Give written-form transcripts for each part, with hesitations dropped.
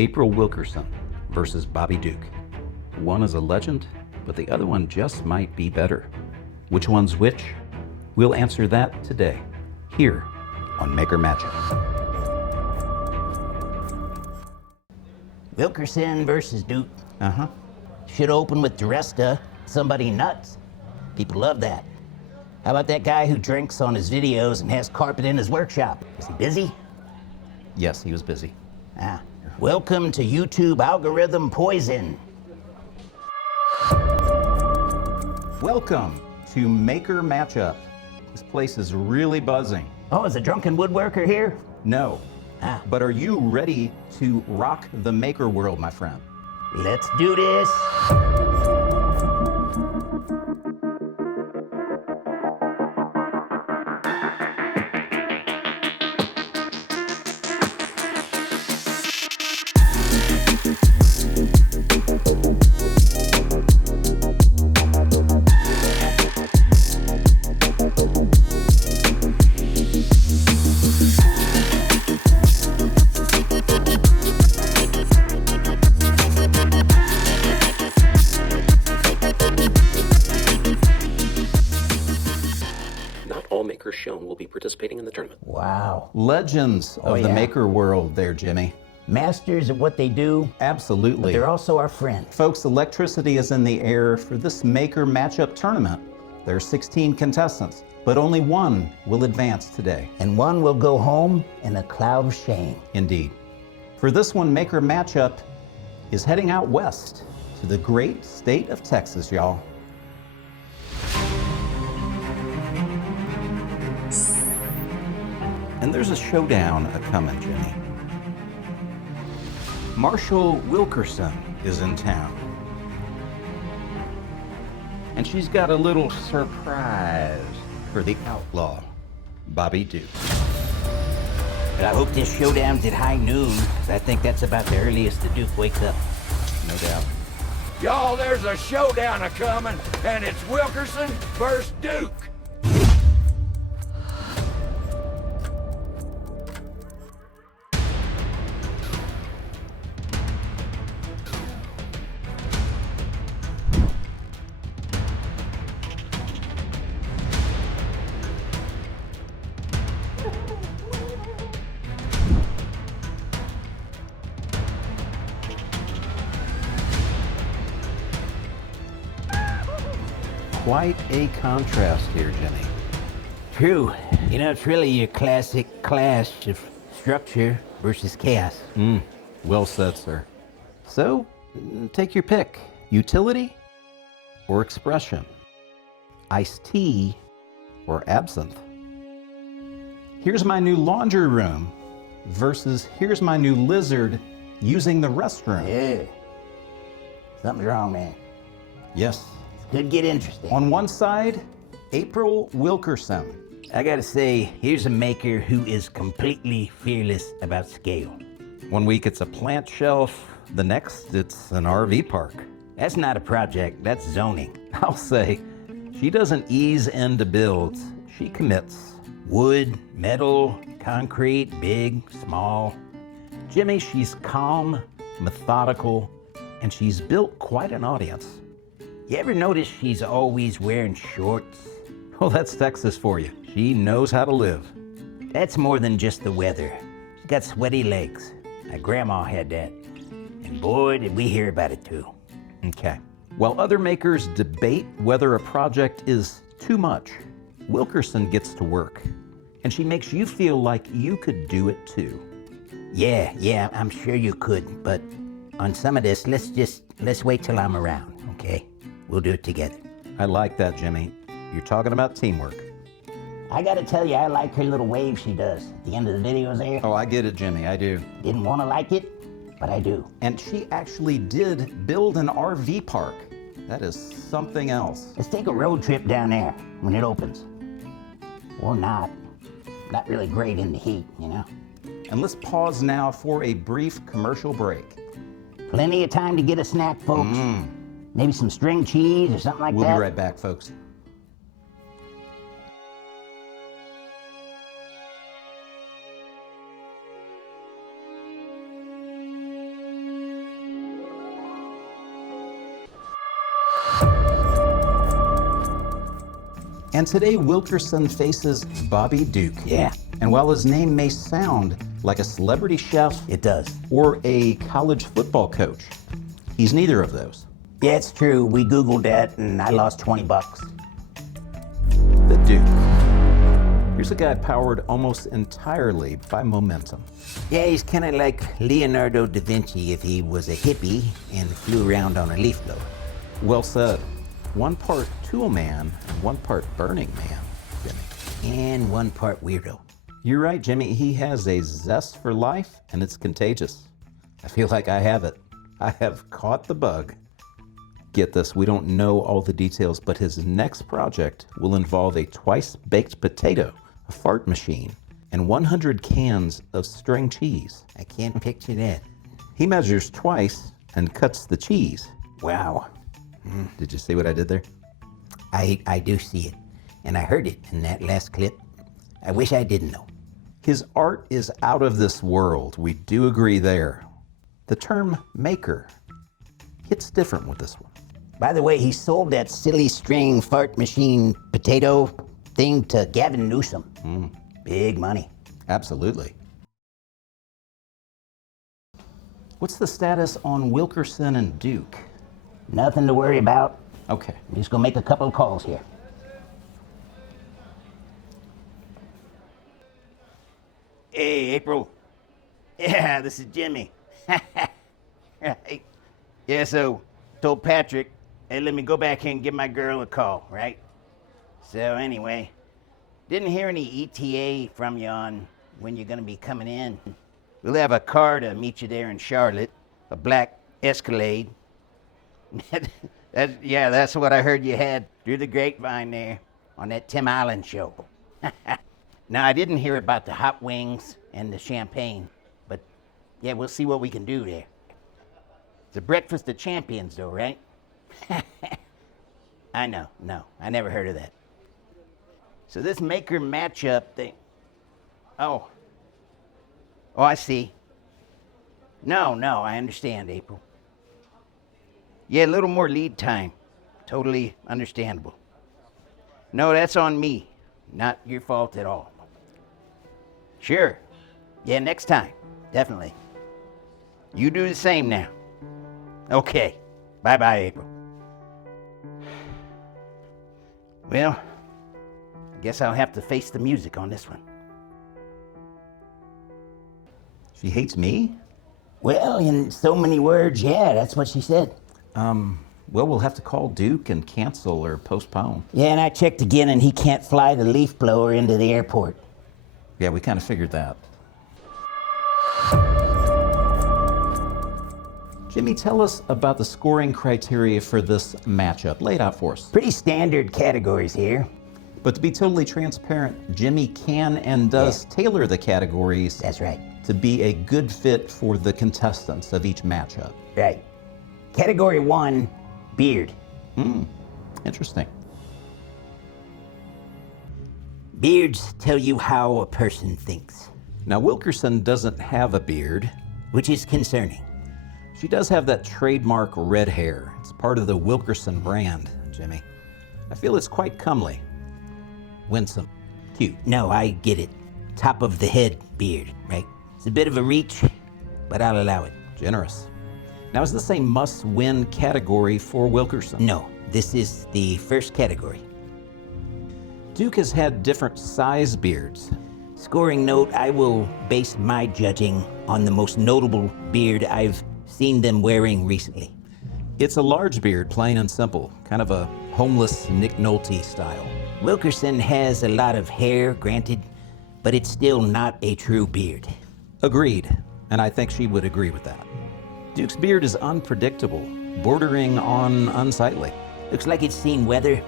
April Wilkerson versus Bobby Duke. One is a legend, but the other one just might be better. Which one's which? We'll answer that today, here on Maker Matchup. Wilkerson versus Duke. Uh-huh. Should open with the rest of somebody nuts. People love that. How about that guy who drinks on his videos and has carpet in his workshop? Is he busy? Yes, he was busy. Welcome to YouTube algorithm poison. Welcome to Maker Matchup. This place is really buzzing. Oh, is a drunken woodworker here? No. But are you ready to rock the maker world, my friend? Let's do this. Makers shown will be participating in the tournament. Wow. Legends of the maker world there, Jimmy. Masters at what they do. Absolutely. But they're also our friends. Folks, electricity is in the air for this Maker Matchup tournament. There are 16 contestants, but only one will advance today. And one will go home in a cloud of shame. Indeed. For this one, Maker Matchup is heading out west to the great state of Texas, y'all. And there's a showdown a-coming, Jimmy. Marshall Wilkerson is in town. And she's got a little surprise for the outlaw, Bobby Duke. But I hope this showdown's at high noon, because I think that's about the earliest the Duke wakes up. No doubt. Y'all, there's a showdown a-coming, and it's Wilkerson versus Duke. Quite a contrast here, Jimmy. True. You know, it's really your classic clash of structure versus chaos. Well said, sir. So, take your pick. Utility or expression? Iced tea or absinthe? Here's my new laundry room versus here's my new lizard using the restroom. Yeah. Something's wrong, man. Yes. Could get interesting. On one side, April Wilkerson. I gotta say, here's a maker who is completely fearless about scale. One week it's a plant shelf, the next it's an RV park. That's not a project, that's zoning. I'll say, she doesn't ease into builds, she commits. Wood, metal, concrete, big, small. Jimmy, she's calm, methodical, and she's built quite an audience. You ever notice she's always wearing shorts? Well, that's Texas for you. She knows how to live. That's more than just the weather. She's got sweaty legs. My grandma had that. And boy, did we hear about it too. Okay. While other makers debate whether a project is too much, Wilkerson gets to work. And she makes you feel like you could do it too. Yeah, I'm sure you could. But on some of this, let's wait till I'm around, okay? We'll do it together. I like that, Jimmy. You're talking about teamwork. I gotta tell you, I like her little wave she does at the end of the videos there. Oh, I get it, Jimmy, I do. Didn't want to like it, but I do. And she actually did build an RV park. That is something else. Let's take a road trip down there when it opens. Or not. Not really great in the heat, you know? And let's pause now for a brief commercial break. Plenty of time to get a snack, folks. Maybe some string cheese or something like that. We'll be right back, folks. And today, Wilkerson faces Bobby Duke. Yeah, And while his name may sound like a celebrity chef it does. or a college football coach, he's neither of those. Yeah, it's true. We Googled that and I lost 20 bucks. The Duke. Here's a guy powered almost entirely by momentum. Yeah, he's kind of like Leonardo da Vinci if he was a hippie and flew around on a leaf blower. Well said. One part tool man, one part Burning Man, Jimmy. And one part weirdo. You're right, Jimmy. He has a zest for life, and it's contagious. I feel like I have it. I have caught the bug. Get this, we don't know all the details, but his next project will involve a twice-baked potato, a fart machine, and 100 cans of string cheese. I can't picture that. He measures twice and cuts the cheese. Wow. Did you see what I did there? I do see it. And I heard it in that last clip. I wish I didn't know. His art is out of this world. We do agree there. The term maker hits different with this one. By the way, he sold that silly string fart machine potato thing to Gavin Newsom. Big money. Absolutely. What's the status on Wilkerson and Duke? Nothing to worry about. Okay. I'm just gonna make a couple of calls here. Hey, April. Yeah, this is Jimmy. Right. Yeah, so told Patrick, hey, let me go back here and give my girl a call, right? So anyway, didn't hear any ETA from you on when you're gonna be coming in. We'll have a car to meet you there in Charlotte, a black Escalade. That's what I heard you had through the grapevine there on that Tim Allen show. Now, I didn't hear about the hot wings and the champagne, but yeah, we'll see what we can do there. It's a breakfast of champions, though, right? I know, no, I never heard of that. So this maker matchup thing, oh, I see. No, I understand, April. Yeah, a little more lead time. Totally understandable. No, that's on me. Not your fault at all. Sure. Yeah, next time. Definitely. You do the same now. Okay. Bye-bye, April. Well, I guess I'll have to face the music on this one. She hates me? Well, in so many words, yeah, that's what she said. Well, we'll have to call Duke and cancel or postpone. Yeah, and I checked again, and he can't fly the leaf blower into the airport. Yeah, we kind of figured that. Jimmy, tell us about the scoring criteria for this matchup. Lay it out for us. Pretty standard categories here. But to be totally transparent, Jimmy can and does tailor the categories That's right. to be a good fit for the contestants of each matchup. Right. Category 1, beard. Interesting. Beards tell you how a person thinks, Now, Wilkerson doesn't have a beard. which is concerning. She does have that trademark red hair. It's part of the Wilkerson brand, Jimmy. I feel it's quite comely. Winsome. Cute. No, I get it. Top of the head beard, right? It's a bit of a reach, but I'll allow it. Generous. Now, is this a must-win category for Wilkerson? No, this is the first category. Duke has had different size beards. Scoring note, I will base my judging on the most notable beard I've seen them wearing recently. It's a large beard, plain and simple. Kind of a homeless Nick Nolte style. Wilkerson has a lot of hair, granted, but it's still not a true beard. Agreed, and I think she would agree with that. Duke's beard is unpredictable, bordering on unsightly. Looks like it's seen weather.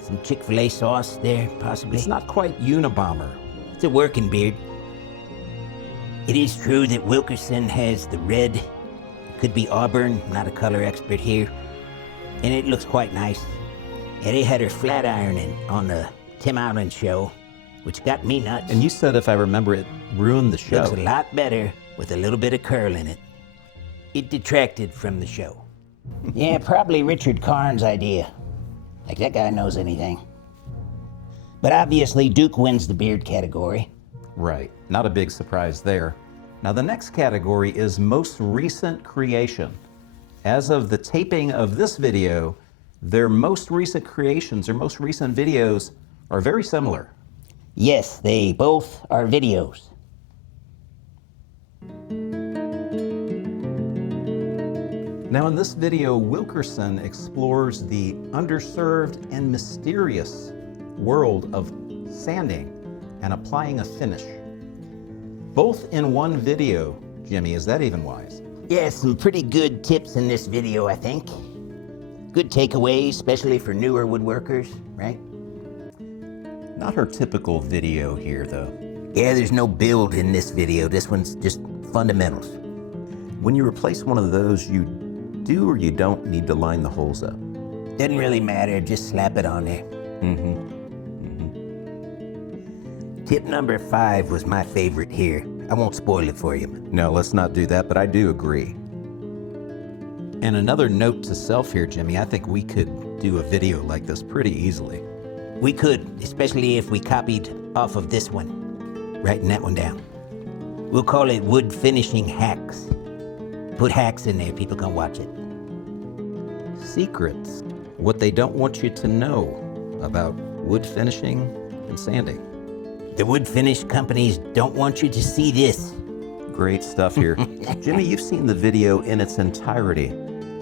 Some Chick-fil-A sauce there, possibly. It's not quite Unabomber. It's a working beard. It is true that Wilkerson has the red. It could be auburn, not a color expert here. And it looks quite nice. Yeah, they had her flat ironing on the Tim Allen show, which got me nuts. And you said, if I remember, it ruined the show. Looks a lot better with a little bit of curl in it. It detracted from the show. Yeah, probably Richard Karn's idea. Like that guy knows anything. But obviously Duke wins the beard category. Right, not a big surprise there. Now the next category is most recent creation. As of the taping of this video, their most recent creations or most recent videos are very similar. Yes, they both are videos. Now in this video, Wilkerson explores the underserved and mysterious world of sanding and applying a finish. Both in one video, Jimmy, is that even wise? Yeah, some pretty good tips in this video, I think. Good takeaways, especially for newer woodworkers, right? Not her typical video here, though. Yeah, there's no build in this video. This one's just fundamentals. When you replace one of those, you do or you don't need to line the holes up. Doesn't really matter, just slap it on there. Tip number 5 was my favorite here. I won't spoil it for you. No, let's not do that, but I do agree. And another note to self here, Jimmy, I think we could do a video like this pretty easily. We could, especially if we copied off of this one. Writing that one down. We'll call it Wood Finishing Hacks. Put hacks in there, people can watch it. Secrets, what they don't want you to know about wood finishing and sanding. The wood finish companies don't want you to see this. Great stuff here. Jimmy, you've seen the video in its entirety.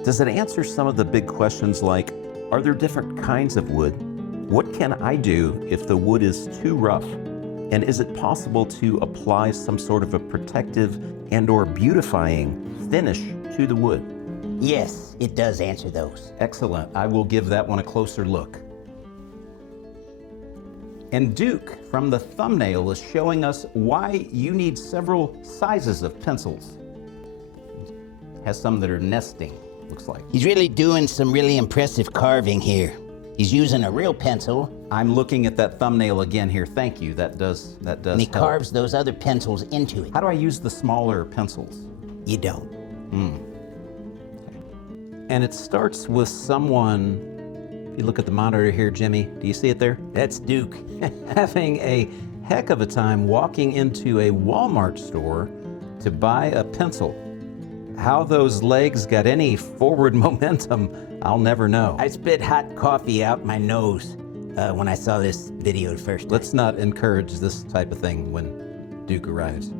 Does it answer some of the big questions like, are there different kinds of wood? What can I do if the wood is too rough? And is it possible to apply some sort of a protective and/or beautifying finish to the wood? Yes, it does answer those. Excellent. I will give that one a closer look. And Duke, from the thumbnail, is showing us why you need several sizes of pencils. Has some that are nesting, looks like. He's really doing some really impressive carving here. He's using a real pencil. I'm looking at that thumbnail again here. Thank you. That does And he help. carves those other pencils into it. How do I use the smaller pencils? You don't. And it starts with someone, if you look at the monitor here, Jimmy, do you see it there? That's Duke. Having a heck of a time walking into a Walmart store to buy a pencil. How those legs got any forward momentum, I'll never know. I spit hot coffee out my nose when I saw this video first. Let's not encourage this type of thing when Duke arrives.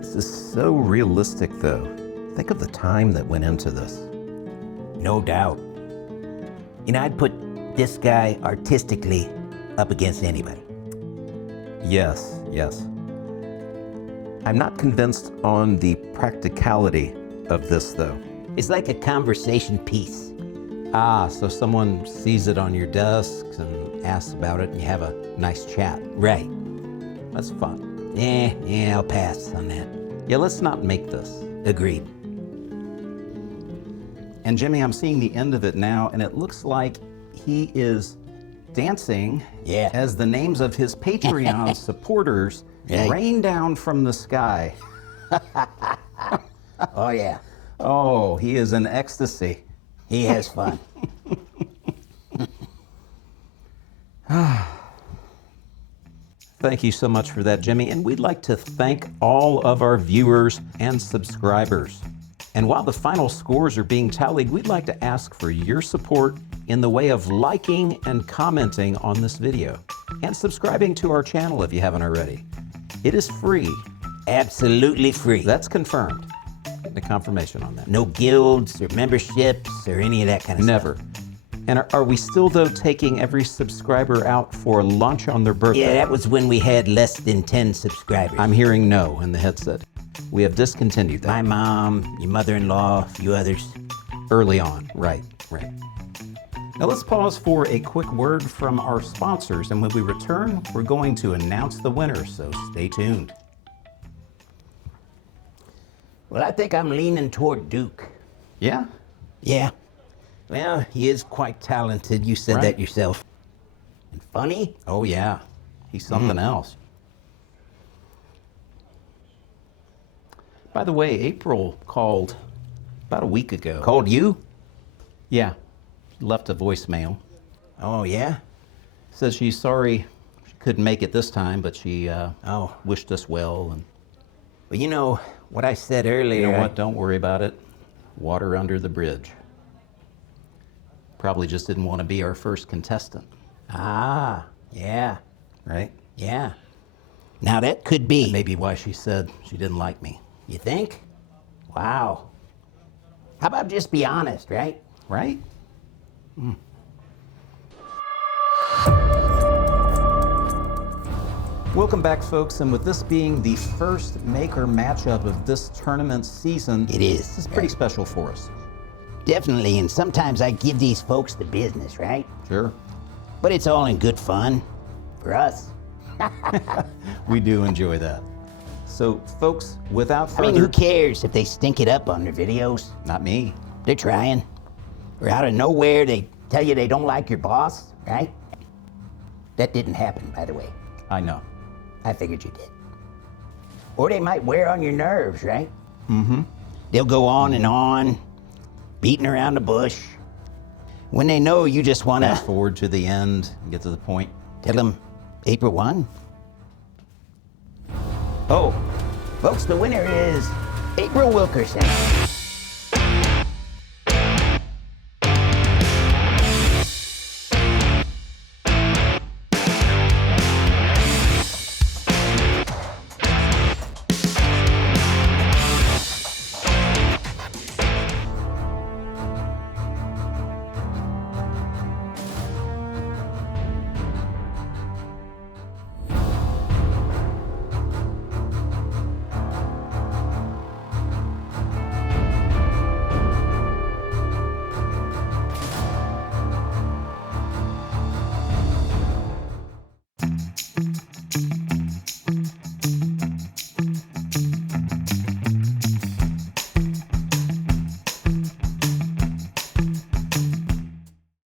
This is so realistic, though. Think of the time that went into this. No doubt. You know, I'd put this guy artistically up against anybody. Yes, yes. I'm not convinced on the practicality of this, though. It's like a conversation piece. Ah, so someone sees it on your desk and asks about it, and you have a nice chat. Right. That's fun. Yeah, I'll pass on that. Yeah, let's not make this. Agreed. And Jimmy, I'm seeing the end of it now, and it looks like he is dancing as the names of his Patreon supporters rain down from the sky. Oh, yeah. Oh, he is in ecstasy. He has fun. Thank you so much for that, Jimmy. And we'd like to thank all of our viewers and subscribers. And while the final scores are being tallied, we'd like to ask for your support in the way of liking and commenting on this video and subscribing to our channel if you haven't already. It is free. Absolutely free. That's confirmed. The confirmation on that. No guilds or memberships or any of that kind of Never. stuff. And are we still, though, taking every subscriber out for lunch on their birthday? Yeah, that was when we had less than 10 subscribers. I'm hearing no in the headset. We have discontinued that. My mom, your mother-in-law, a few others. Early on, right. Now let's pause for a quick word from our sponsors, and when we return, we're going to announce the winner, so stay tuned. Well, I think I'm leaning toward Duke. Yeah? Yeah. Well, he is quite talented. You said that yourself. And funny? Oh, yeah. He's something else. By the way, April called about a week ago. Called you? Yeah, left a voicemail. Oh, yeah? Says she's sorry she couldn't make it this time, but she Oh. wished us well. And Well, you know what I said earlier. you know what? Don't worry about it. Water under the bridge. Probably just didn't want to be our first contestant, Ah, yeah, right? yeah. Now that could be. Maybe why she said she didn't like me, You think? Wow. How about just be honest, right? right? Welcome back, folks, and with this being the first maker matchup of this tournament season, It is. this is pretty special for us. Definitely, and sometimes I give these folks the business, right? Sure. But it's all in good fun for us. We do enjoy that. So, folks, without I further... mean, who cares if they stink it up on their videos? Not me. They're trying. Or out of nowhere, they tell you they don't like your boss, right? That didn't happen, by the way. I know. I figured you did. Or they might wear on your nerves, right? Mm-hmm. They'll go on, beating around the bush. When they know you just want Fast to forward to the end, get to the point. tell them April 1. Oh, folks, the winner is April Wilkerson.